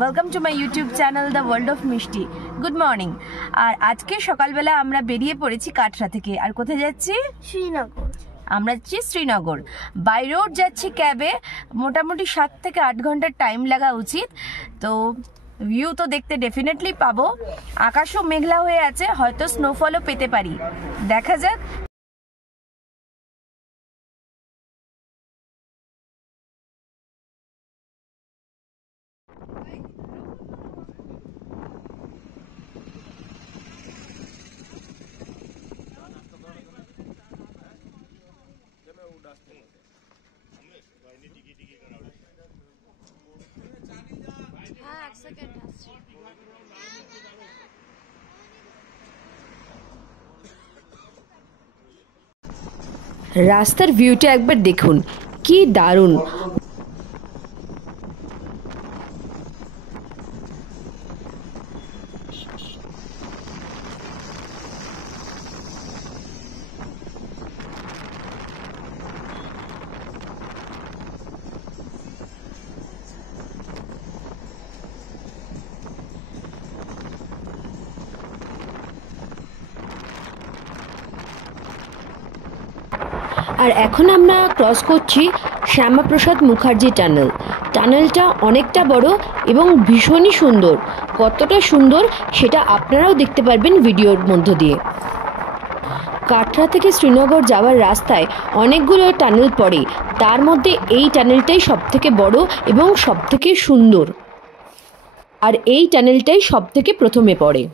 Welcome to my YouTube channel the world of Mishti. Good morning. আর আজকে সকালবেলা আমরা বেরিয়ে পড়েছি কাটরা থেকে। আর কোথায় যাচ্ছি? শ্রীনগর। আমরা যাচ্ছি শ্রীনগর। বাই রোড যাচ্ছি ক্যাবে। মোটামুটি 7 থেকে 8 ঘন্টার টাইম লাগা উচিত। তো ভিউ তো দেখতে ডেফিনেটলি পাবো। আকাশও মেঘলা হয়ে আছে, হয়তো স্নোফলও পেতে পারি, দেখা যাক। রাস্তার ভিউটা একবার দেখুন, কি দারুণ। আর এখন আমরা ক্রস করছি শ্যামাপ্রসাদ মুখার্জি টানেল। টানেলটা অনেকটা বড় এবং ভীষণই সুন্দর। কতটা সুন্দর সেটা আপনারাও দেখতে পারবেন ভিডিওর মধ্য দিয়ে। কাটরা থেকে শ্রীনগর যাওয়ার রাস্তায় অনেকগুলো টানেল পড়ে, তার মধ্যে এই টানেলটাই সবথেকে বড় এবং সবথেকে সুন্দর। আর এই টানেলটাই সবথেকে প্রথমে পড়ে।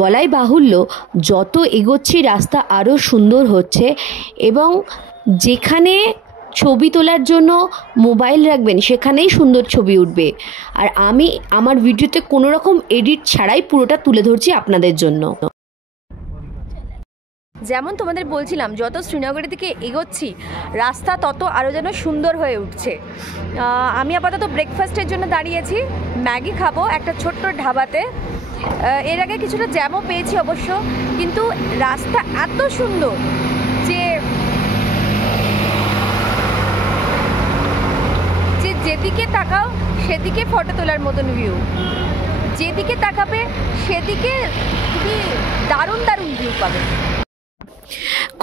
বলাই বাহুল্য, যত এগোচ্ছি রাস্তা আরও সুন্দর হচ্ছে এবং যেখানে ছবি তোলার জন্য মোবাইল রাখবেন সেখানেই সুন্দর ছবি উঠবে। আর আমি আমার ভিডিওতে কোনো রকম এডিট ছাড়াই পুরোটা তুলে ধরছি আপনাদের জন্য। যেমন তোমাদের বলছিলাম, যত শ্রীনগরের দিকে এগোচ্ছি রাস্তা তত আরও যেন সুন্দর হয়ে উঠছে। আমি আপাতত ব্রেকফাস্টের জন্য দাঁড়িয়েছি, ম্যাগি খাবো একটা ছোট্ট ঢাবাতে। এর আগে কিছুটা জ্যামও পেয়েছি অবশ্য, কিন্তু রাস্তা এত সুন্দর যে যেদিকে তাকাও সেদিকে ফটো তোলার মতন ভিউ, যেদিকে তাকাবে সেদিকে খুবই দারুণ দারুণ ভিউ পাবে।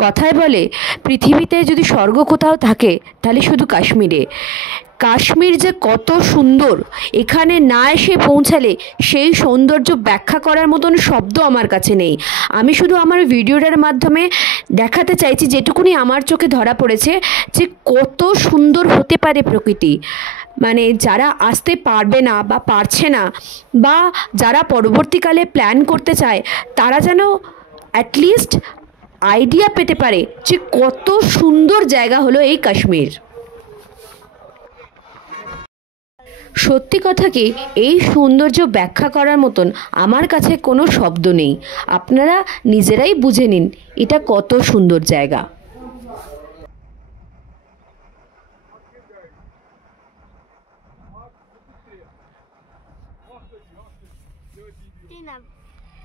কথায় বলে, পৃথিবীতে যদি স্বর্গ কোথাও থাকে তাহলে শুধু কাশ্মীরে। কাশ্মীর যে কত সুন্দর, এখানে না এসে পৌঁছালে সেই সৌন্দর্য ব্যাখ্যা করার মতন শব্দ আমার কাছে নেই। আমি শুধু আমার ভিডিওটার মাধ্যমে দেখাতে চাইছি যেটুকুনি আমার চোখে ধরা পড়েছে, যে কত সুন্দর হতে পারে প্রকৃতি। মানে যারা আসতে পারবে না বা পারছে না, বা যারা পরবর্তীকালে প্ল্যান করতে চায়, তারা যেন অ্যাটলিস্ট আইডিয়া পেতে পারে যে কত সুন্দর জায়গা হলো এই কাশ্মীর। সত্যি কথা কি, এই সৌন্দর্য ব্যাখ্যা করার মতন আমার কাছে কোনো শব্দ নেই। আপনারা নিজেরাই বুঝে নিন এটা কত সুন্দর জায়গা।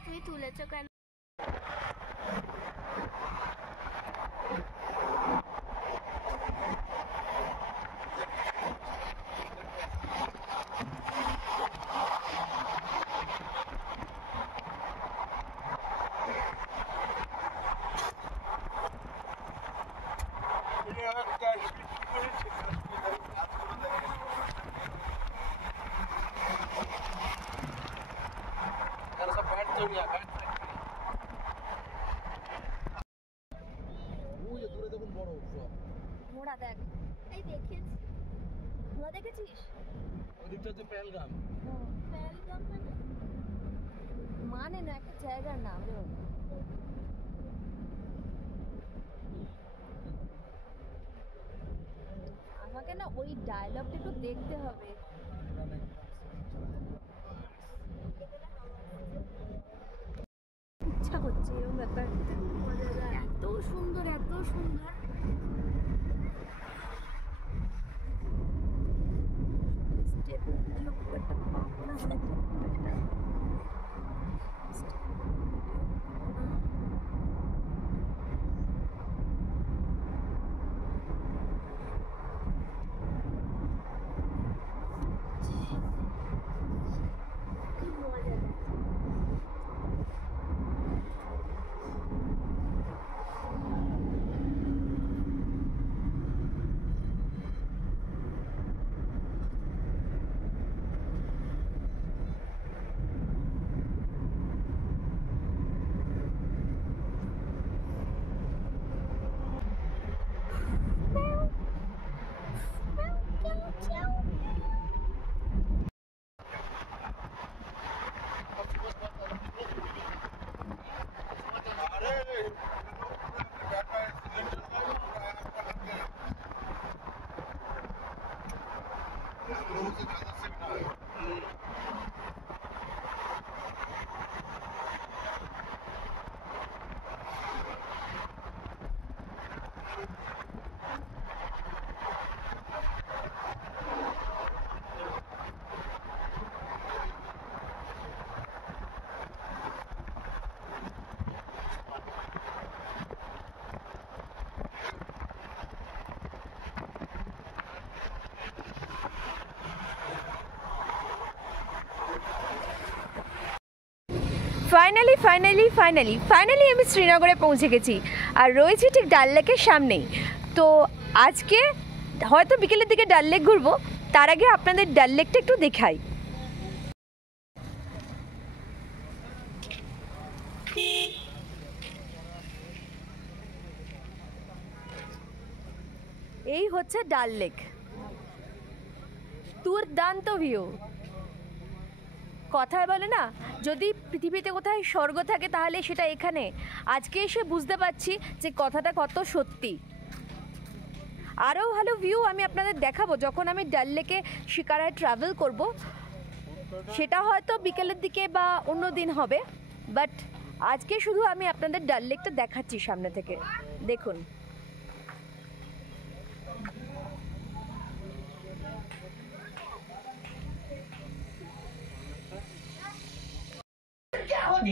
তুই তুলেছ কেন? ঘোড়া দেখ, এই দেখেছি। ঘোড়া দেখেছিস? ওদিকটা হচ্ছে পেহেলগাম। পেহেলগাম মানে না, একটা জায়গার নাম রে। আমাকে না ওই ডায়লগটা একটু দেখতে হবে। ইচ্ছা করছে এরকম ব্যাপার। এত সুন্দর, এত সুন্দর। স্টিকারটা পাবো না হয়তো এটা কি মজা দেয়। ফাইনালি আমি শ্রীনগরে পৌঁছে গেছি আর রয়েছি ঠিক ডাল লেকের সামনেই। তো আজকে হয়তো বিকেলের দিকে ডাল লেক ঘুরবো, তার আগে আপনাদের ডাল লেকটা একটু দেখাই। এই হচ্ছে ডাল লেক, দুর্দান্ত ভিউ। কথায় বলে না, যদি পৃথিবীতে কোথায় স্বর্গ থাকে তাহলে সেটা এখানে। আজকে এসে বুঝতে পারছি যে কথাটা কত সত্যি। আরও ভালো ভিউ আমি আপনাদের দেখাবো যখন আমি ডাল লেকে শিকারায় ট্রাভেল করব, সেটা হয়তো বিকেলের দিকে বা অন্য দিন হবে। বাট আজকে শুধু আমি আপনাদের ডাল লেকটা দেখাচ্ছি সামনে থেকে, দেখুন।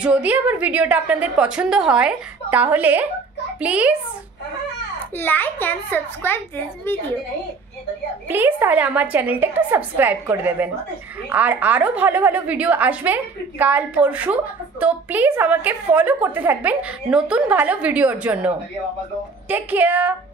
যদি আমার ভিডিওটা আপনাদের পছন্দ হয় তাহলে please like and subscribe this video. Please তাহলে আমার চ্যানেলটা একটু সাবস্ক্রাইব করে দেবেন। আর আরও ভালো ভালো ভিডিও আসবে কাল পরশু, তো প্লিজ আমাকে ফলো করতে থাকবেন নতুন ভালো ভিডিওর জন্য। Take care.